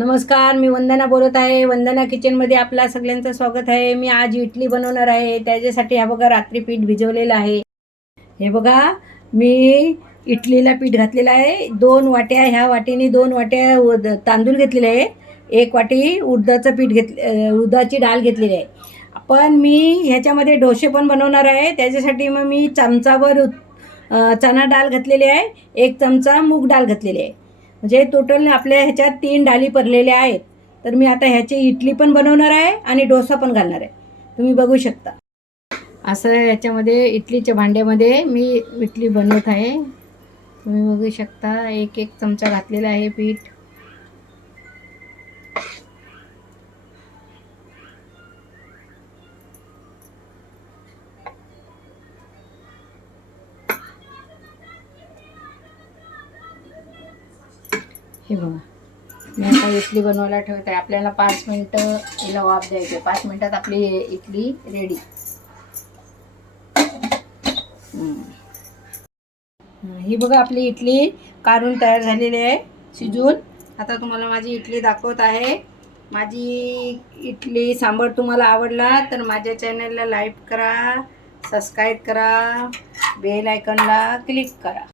नमस्कार, मी वंदना बोलत आहे. वंदना किचनमध्ये आपल्या सगळ्यांचं स्वागत आहे. मी आज इडली बनवणार आहे. त्याच्यासाठी हा बघा रात्री पीठ भिजवलेलं आहे. हे बघा, मी इडलीला पीठ घातलेलं आहे. 2 वाट्या, ह्या वाटीने 2 वाट्या तांदूळ घेतलेले आहे. 1 वाटी उडदाचं पीठ उडदाची डाळ घेतलेली आहे. पण मी ह्याच्यामध्ये डोसे पण बनवणार आहे. त्याच्यासाठी मग मी चमचाभर चणा डाळ घातलेली आहे. 1 चमचा मूग डाळ घातलेली आहे. म्हणजे टोटल आपल्या ह्याच्यात 3 डाळी पडलेल्या आहेत. तर मी आता ह्याची इडली पण बनवणार आहे आणि डोसा पण घालणार आहे. तुम्ही बघू शकता. असं ह्याच्यामध्ये इडलीच्या भांड्यामध्ये मी इडली बनवत आहे. तुम्ही बघू शकता. 1 चमचा घातलेला आहे पीठ. हे बघा, मी आता इडली बनवायला ठेवत आहे. आपल्याला 5 मिनटं हिला वाफ द्यायची. 5 मिनटात आपली इडली रेडी. ही बघा आपली इडली काढून तयार झालेली आहे शिजून. आता तुम्हाला माझी इडली दाखवत आहे. माझी इडली सांबार तुम्हाला आवडला तर माझ्या चॅनलला लाईक करा, सबस्क्राईब करा, बेल आयकॉनला क्लिक करा.